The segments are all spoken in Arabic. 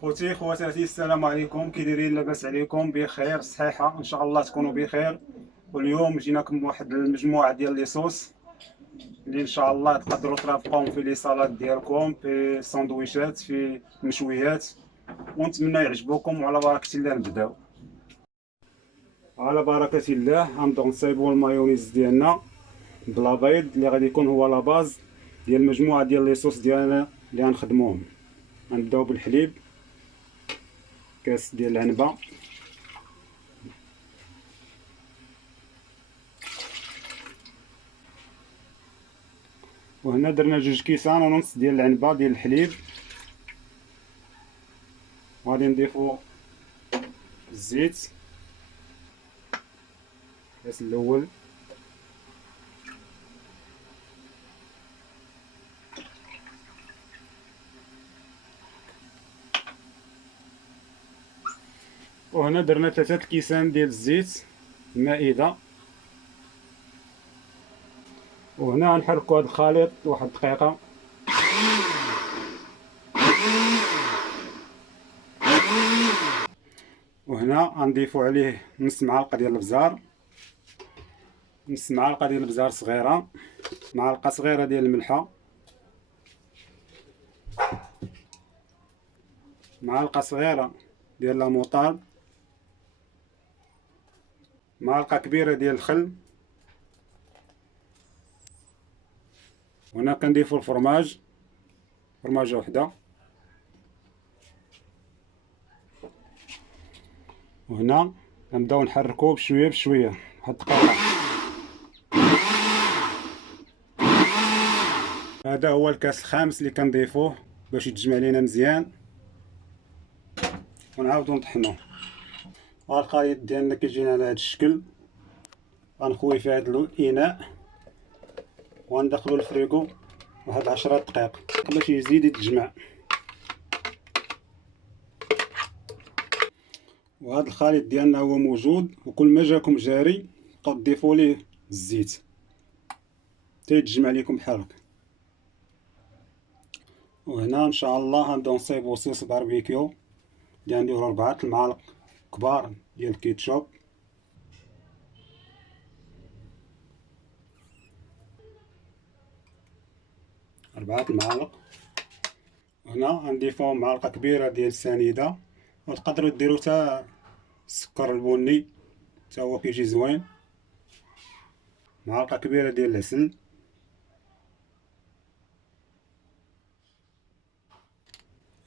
خوتي خواتاتي، السلام عليكم. كي دايرين؟ لاباس عليكم؟ بخير صحيحه ان شاء الله تكونوا بخير. واليوم جيناكم بواحد المجموعه ديال لي صوص اللي ان شاء الله تقدروا ترافقوهم في لي صالات ديالكم، في الساندويشات، في المشويات، ونتمنى يعجبوكم. وعلى بركه الله نبداو. على بركه الله غنبداو نصايبوا المايونيز ديالنا بلا بيض اللي غادي يكون هو لا باز ديال المجموعه ديال لي صوص ديالنا اللي غنخدموهم. غنبداو بالحليب، كاس ديال العنبه، وهنا درنا 2 كيسان ونص ديال العنبه ديال الحليب. وغادي نضيفو الزيت، الكاس الاول، وهنا درنا 3 كيسان ديال الزيت المائده. وهنا غنحركو هاد الخليط واحد الدقيقه. وهنا غنضيفو عليه نص معلقه ديال البزار، نص معلقه ديال البزار صغيره، معلقه صغيره ديال الملحه، معلقه صغيره ديال لاموطاد، معلقه كبيره ديال الخل. وهنا كنضيفو الفرماج، فرماجه وحده. وهنا نبداو نحركو بشويه بشويه واحد الدقيقه. هذا هو الكاس الخامس اللي كنضيفوه باش يتجمع لينا مزيان، ونعاودو نطحنوه. الخليط ديالنا كيجينا على هذا الشكل. غنخوي في هذا الاناء وغندخلو الفريغو واحد 10 دقائق باش يزيد يتجمع. وهذا الخليط ديالنا هو موجود، وكل ما جاكم جاري بقاو تضيفوا ليه الزيت حتى يتجمع لكم بحال هكا. وهنا ان شاء الله غنبداو نصايبو صوص باربيكيو اللي غنديرو 4 المعالق كبار ديال الكيتشوب. أربعة المعالق. هنا غنضيفو معلقه كبيره ديال السنيده، وتقدروا ديروا حتى السكر البني حتى هو كيجي زوين. معلقه كبيره ديال العسل،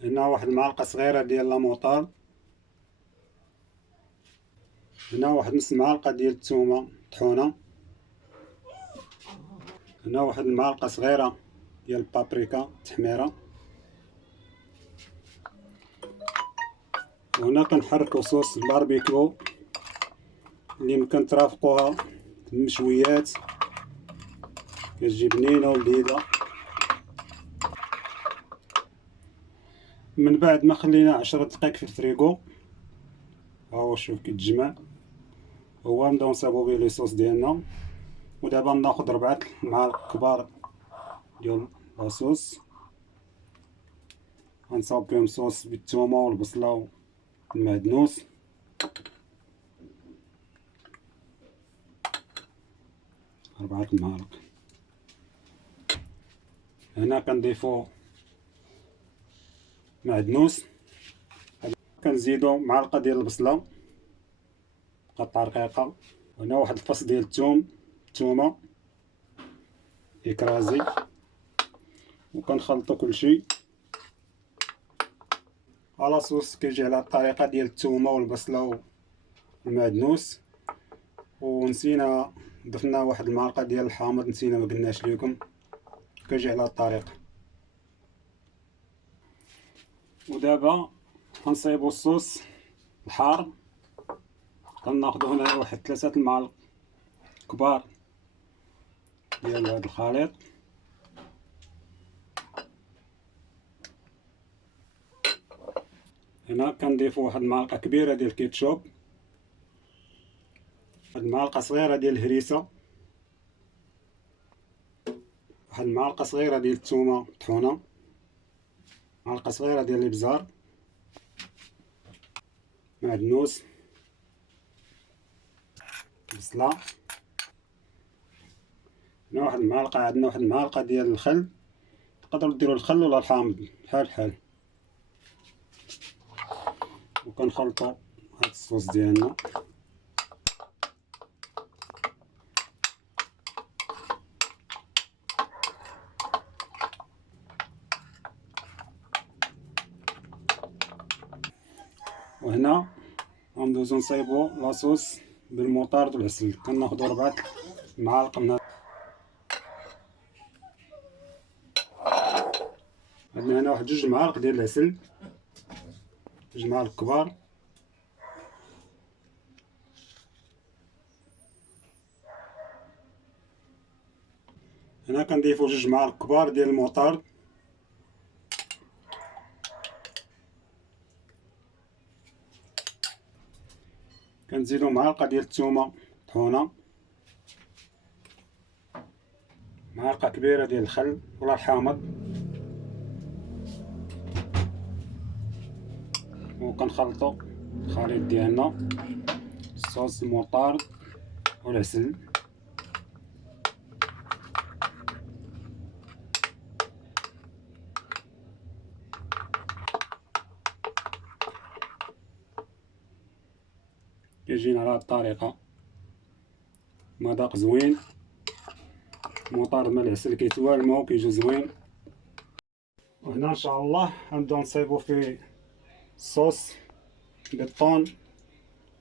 هنا واحد المعلقه صغيره ديال لاموطاد، هنا واحد نص معلقه ديال الثومه مطحونه، هنا واحد المعلقه صغيره ديال البابريكا تحميره. وهنا كنحركو صوص الباربيكيو اللي يمكن ترافقوها في المشويات، كتجي بنينه ولذيذه. من بعد ما خلينا 10 دقائق في الفريغو، ها هو شوف كيتجمع. هو نبداو نصاوبو بيه لي صوص ديالنا. ودابا ناخذ 4 معالق كبار ديال لاصوص، غنصاوب بهم صوص بالثومه والبصله والمعدنوس. أربعة المعالق. هنا كنضيفو معدنوس، كنزيدو معلقه ديال البصله مقطعه رقيقه. هنا واحد الفص ديال الثومه اكرازي، وكنخلطو كلشي. لاصوص كيجي على الطريقه ديال الثومه والبصله والمعدنوس. ونسينا ضفنا واحد المعلقه ديال الحامض، نسينا ما قلناش لكم، كيجي على الطريقه. ودابا غنصايبو الصوص الحار. كناخدو هنا واحد 3 المعالق كبار ديال هذا الخليط. هنا كنضيفو واحد المعلقه كبيره ديال الكيتشوب، واحد المعلقه صغيره ديال الهريسه، واحد المعلقه صغيره ديال الثومه مطحونه، معلقه صغيره ديال الابزار، معدنوس، بصله. هنا واحد المعلقه، عندنا واحد المعلقه ديال الخل، تقدروا ديروا الخل ولا الحامض بحال بحال. وكنخلطوا هاد الصوص ديالنا. وهنا غندوزو نصايبو لاصوص بالمطارد والعسل. كناخدو 4 معالق من عندنا هنا واحد 2 معالق ديال العسل، 2 معالق كبار. هنا كنضيفو 2 معالق كبار ديال المطارد. كنزيدو معلقه ديال الثومه مطحونه، معلقه كبيره ديال الخل ولا الحامض، وكنخلطو الخليط ديالنا الصوص المطارد والعسل. كيجينا على هاد الطريقه، مذاق زوين، المطارد مع العسل كيتوالمو وكيجي زوين. وهنا ان شاء الله غنبداو نصايبو فيه الصوص بالطون،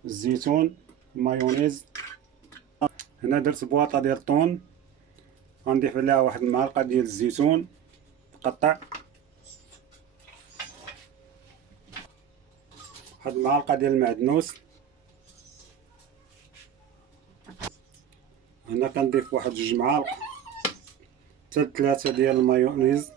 الزيتون، المايونيز. هنا درت بواطه ديال الطون، غنضيف عليها واحد المعلقه ديال الزيتون مقطع، واحد المعلقه ديال المعدنوس. هنا كنضيف واحد 2 معالق حتى 3 ديال المايونيز.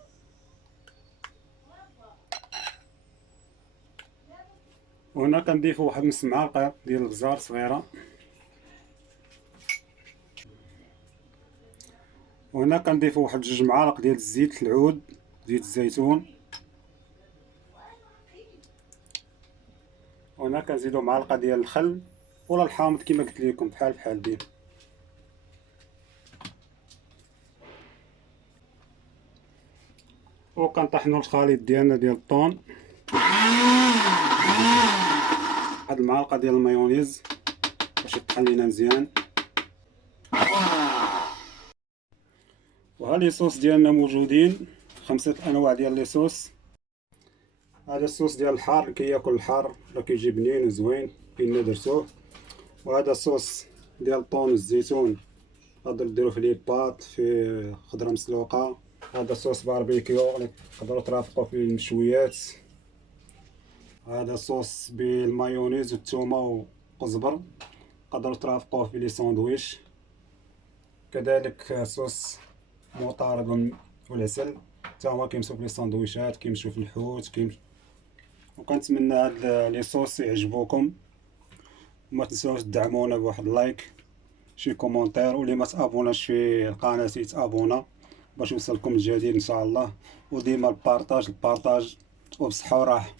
وهنا كنضيف واحد نص معلقه ديال الغزار صغيره. وهنا كنضيف واحد 2 معالق ديال الزيت العود، زيت الزيتون. وهنا كنزيدو معلقه ديال الخل ولا الحامض كما قلت لكم، بحال بحال ديال. وكنطحنوا الخليط ديالنا ديال الطون، واحد المعلقه ديال المايونيز باش يطحن لينا مزيان. وها لي صوص ديالنا موجودين، 5 انواع ديال لي صوص. هذا الصوص ديال الحار اللي كياكل الحار راه كيجي بنين وزوين كينا درتوه. وهذا الصوص ديال الطون والزيتون تقدروا ديروا فيه لي باط، في خضره مسلوقه. هذا صوص باربيكيو اللي تقدروا ترافقوا فيه المشويات. هذا صوص بالمايونيز والثومه وقزبر، تقدروا ترافقوه في لي ساندويش. كذلك صوص مطارد والعسل حتى هما كيمشيو في لي ساندويشات، كيمشيو في الحوت وكنتمنى هاد لي صوص يعجبوكم. وما تنساوش تدعمونا بواحد لايك، شي كومونتير، واللي ما تابوناش في القناه يتابونا باش يوصلكم الجديد ان شاء الله. وديما البارطاج وبصحه وراحه.